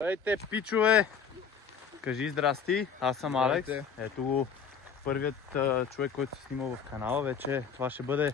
Здравейте, пичове! Кажи здрасти, аз съм Алекс. Ето го първият човек, който се снимал в канала. Вече това ще бъде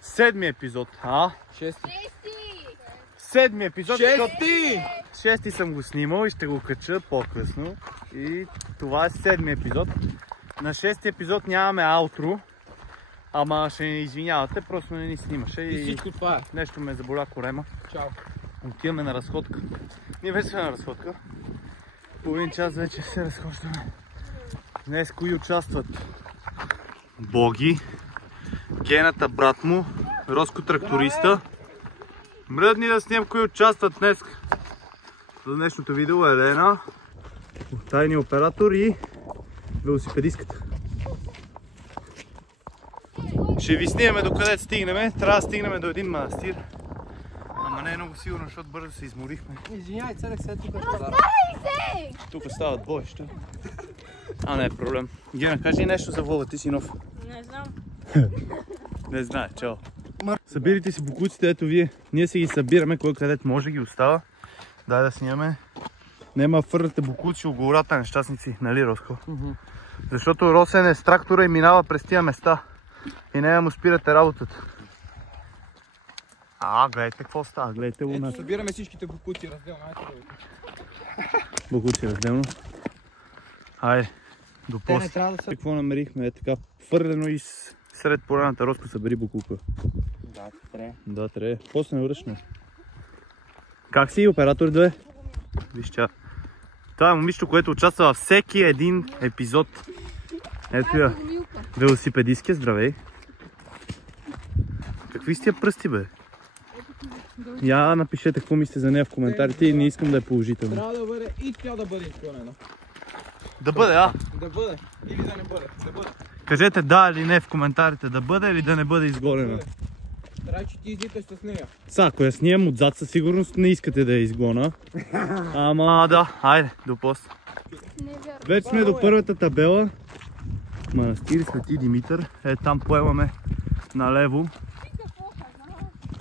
седми епизод. Седми епизод. Шести съм го снимал и ще го кача по-късно. И това е седми епизод. На шести епизод нямаме аутро. Ама ще не извинявате, просто не ни снимаше. И всичко това е. Нещо ме заболя корема. Чао. Отиваме на разходка. Ние вече сме на разходка. Половин час вече се разхождаме. Днес кои участват? Боги, Гената, брат му, Роско тракториста. Мръдни да снимам кои участват днес. За днешното видео е Елена, тайния оператор и велосипедистката. Ще ви снимаме докъде стигнем. Трябва да стигнем до един манастир. Ама не е много сигурно, защото бързо се изморихме. Извинявай, царек се тук е пазара. Тук стават боища. А, не е проблем. Гена, кажи нещо за Вова, ти си нов. Не знам. Не знае, чао. Събирайте си бокуците, ето вие. Ние си ги събираме, кой където може ги остава. Дай да снимаме. Нема фърляте бокуци у гората, нещастници, нали, Роско? Защото Росен е с трактора и минава през тия места. И не му спирате работата. Гледайте какво става, гледайте луна. Ето събираме всичките бокуци разделно. Бокуци разделно. Айде, до после. Какво намерихме? Е така фърлено и сред поляната. Роско събери бокука. Да, трябва. Да, трябва. После не връщаме. Как си, оператор 2? Виж ча. Това е момичето, което участва във всеки един епизод. Ето я. Велосипедистке, здравей. Какви сте пръсти, бе? Я напишете какво мислите за нея в коментарите и не искам да е положително. Трябва да бъде и тя да бъде изгонена. Да бъде, а? Да бъде или да не бъде. Да бъде. Кажете да или не в коментарите, да бъде или да не бъде изгонена. Трябва, че ти излиташ с нея. Ако я снимам отзад, със сигурност не искате да я изгона. Ама да, айде, до после. Вече сме до първата табела. Манастир Свети Димитър. Там поемаме налево.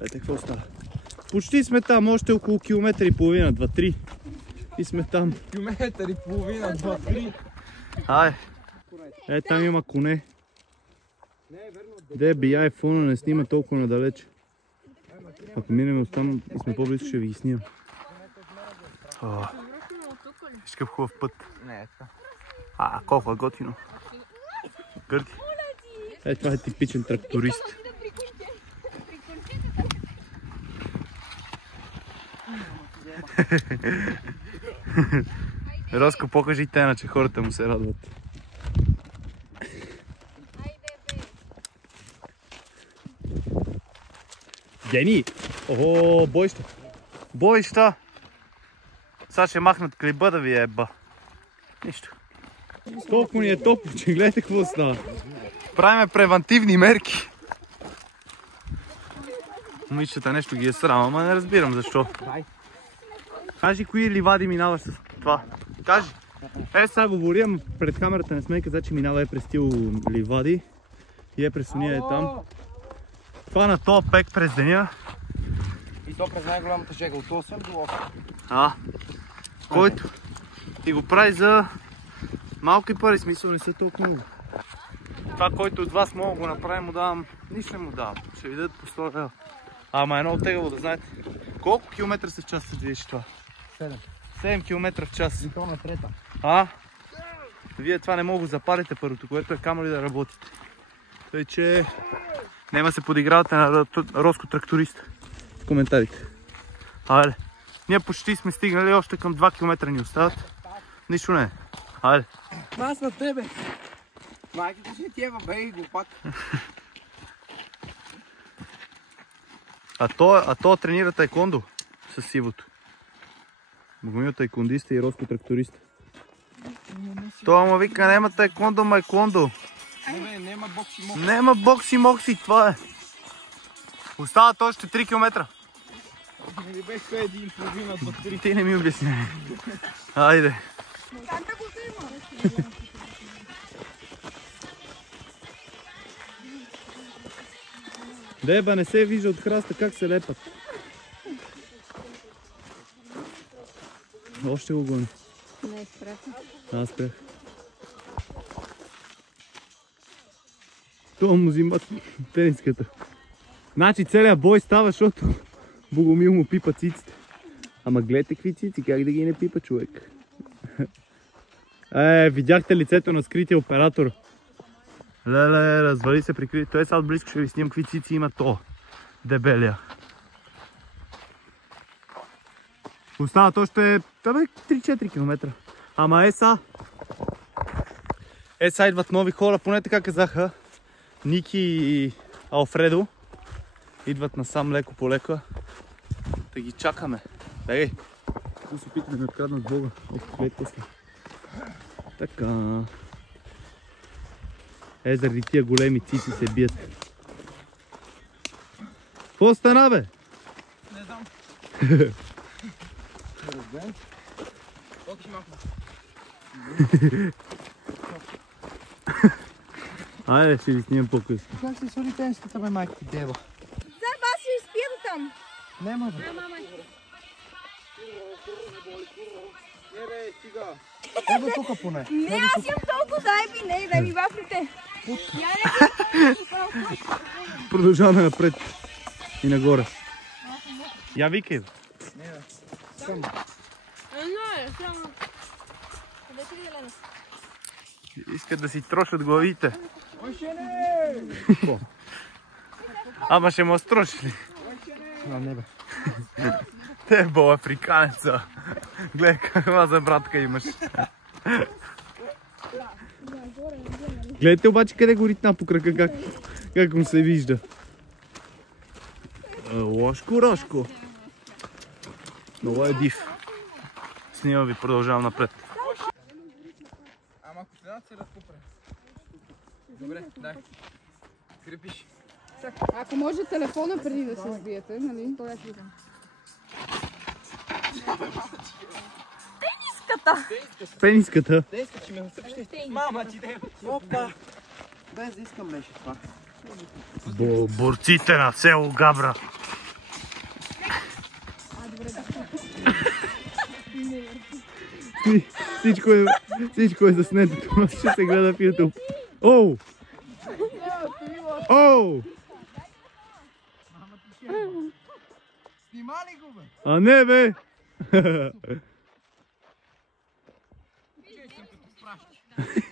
Ето какво става. Почти сме там, още около километър и половина, 2-3. И сме там. Километър и половина, 2-3. Ай. Там има коне. Де би айфона не снима толкова надалеч. Ако минем оттам и сме по-близко, ще ви ги снимам. Виж какъв хубав път. Не, така. Колко е готино. Гърди. Това е типичен тракторист. Роско, покажи тена, че хората му се радват. Гени! Охо, бойща! Бойща! Сега ще махнат клиба да ви еба. Нищо. Толкова ни е топло, че гледайте какво става. Правиме превантивни мерки. Момичета нещо ги е срама, ама не разбирам защо. Кажи кои ливади минаваш с това. Кажи. Сега говоря, ама пред камерата не сме каза, че минава през тия ливади. И през уния там. Това на тоя пек през деня. И то през най-голямата жега, от 8 до 8. Който и го прави за малки пари, смисъл не са толкова много. Това, който от вас мога да го направим, му давам, нищо не му давам. Ще ви дадат по 100 лева. Ама едно оттегаво да знаете. Колко километра се в час се движиш това? 7. 7 км в час. И то на трета. Вие това не мога да запалите първото, което е камо ли да работите. Тъй, че нема се подигравате на Роско тракториста. В коментарите. Айде. Ние почти сме стигнали, още към 2 км ни остават. Нищо не е. Айде. Аз на тебе. Майката ще ти е бе и глупак. А то тренира тайкондо с сивото. Богомил тайкондиста и Роско тракториста. Това му вика, нема тайкондо, майкондо. Нема бокси мокси. Нема бокси мокси, това е. Остават още 3 км. Не беше 1,5, 2-3. Ти не ми обясняй. Айде. Как да го взема? Деба, не се вижда от храста как се лепат. Още го гони. Не спряха. Аз спрях. Това му взима тениската. Значи целият бой става, защото Богомил му пипа циците. Ама гледайте какви цици, как да ги не пипа човек. Видяхте лицето на скрития оператор. Леле, развали се прикри. Той сега отблизко ще ви снимам какви цици има то. Дебелия. Остават още 3-4 км. Ама еса идват нови хора, поне така казаха. Ники и Алфредо идват насам леко по леко. Да ги чакаме. Бегай! Да се опитаме да откраднат Бога. Така. Заради тия големи цици се бият. Какво стана, бе? Не знам. Окей, малко. Айде, ще ви снимам по-късно. Как се соли тенската, бе, майка ти дева? Да, бас ще изпия до там. Нема, бе. Мама. Не, бе, стига. Ево тука поне. Не, аз имам толкова зайби, не, дай ми вафлите. Я не. Продължаваме напред и нагоре. Я викай. Не, бе. Само. Не, само. Къде си, Елена? Искат да си трошат главите. Още не! Ама ще му строши ли? А, не, бе. Те е бол африканеца. Гледай каква за братка имаш. Гледайте обаче къде го ритна по крака, как му се вижда. Лошко, Рошко. Много е див. Снимам ви, продължавам напред. Ама ако следната се разкупре. Добре, дай. Крепиш. Ако може телефона преди да се сбиете, нали? Това ще видим. Пениската. Деска, че ме съпщи. Мама ти дева. Опа. Без да искам беше това. Борците на село Габра. Всичко е заснето. Това ще се гледа в YouTube. Оу! Оу! Снима ли го, бе? А не, бе!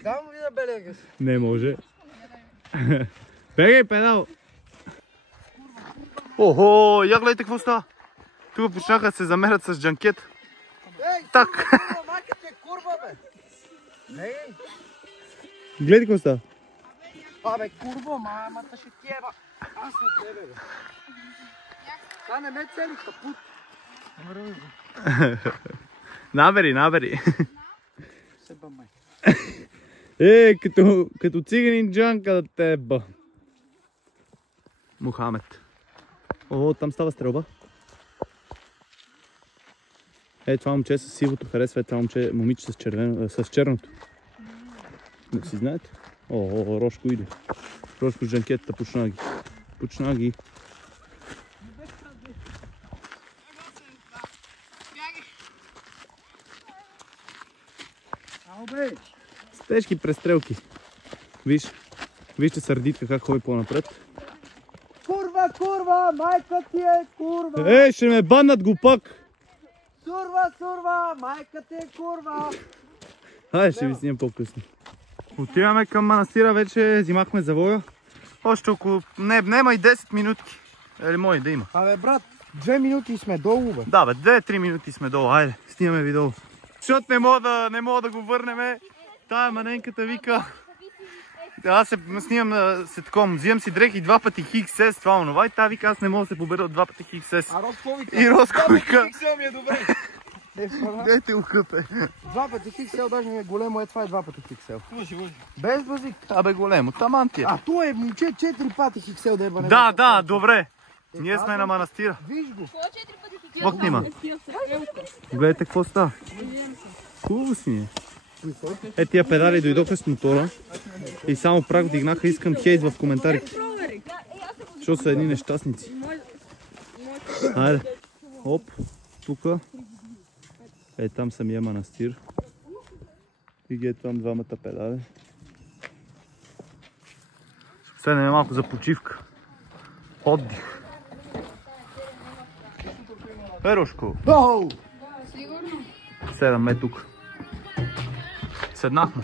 Да му видя белега си. Не може. Бегай, педал! Охо, я гледайте какво става. Тук почнаха да се замерят с джанкет. Ей, Так. курва, майка ти е курва, бе. Не, Гледай какво става. абе, курва, мамата ще ти еба. Аз от тебе, бе. Та не ме цели, капут. Набери. Себа, май. Като циганин джанка да теба. Мухамед. О, там става стрелба. Това момче с сивото харесва, това момиче с черното. Не си знаете? О, Рошко иде. Рошко с джанкетата почна ги. Ау, бе. С тежки престрелки. Вижте сърдитка как ходи по-напред. Курва, майка ти е курва. Ще ме баннат глупак! Сурва, майка ти е курва. Хайде, ще ви снимам по-късно. Отиваме към манастира, вече взимахме завоя. Още около... Нема и 10 минутки. Или може да има. Абе, брат, 2 минути сме долу, бе. Да, бе, 2-3 минути сме долу. Айде, снимаме ви долу. Защото не мога да го върнеме. Тая маненката вика... Аз се снимам се такова, взимам си дрехи 2 пъти XS, това онова и тая вика, аз не мога да се побера от 2 пъти XS. А Роско вика? И Роско вика... 2 пъти хиксел ми е добре. Дайте го къпе. 2 пъти хиксел, даже не е големо, това е 2 пъти хиксел. Лъжи. Без базик. Абе големо, таман ти е. А то е момче 4 пъти хиксел да е бъде. Да, добре. Ние сме на манастира. Виж го. Бог нима. Гледайте какво става. Хубаво си ни е. Тия педали дойдоха с мотора и само прак вдигнаха, искам хейт в коментарите. Защото са едни нещастници. Айде. Оп, тука. Е, там самия манастир. И ги там двамата педали. Седнем малко за почивка. Отдих. Перушко! Сигурно. Седаме тук. Седнахме.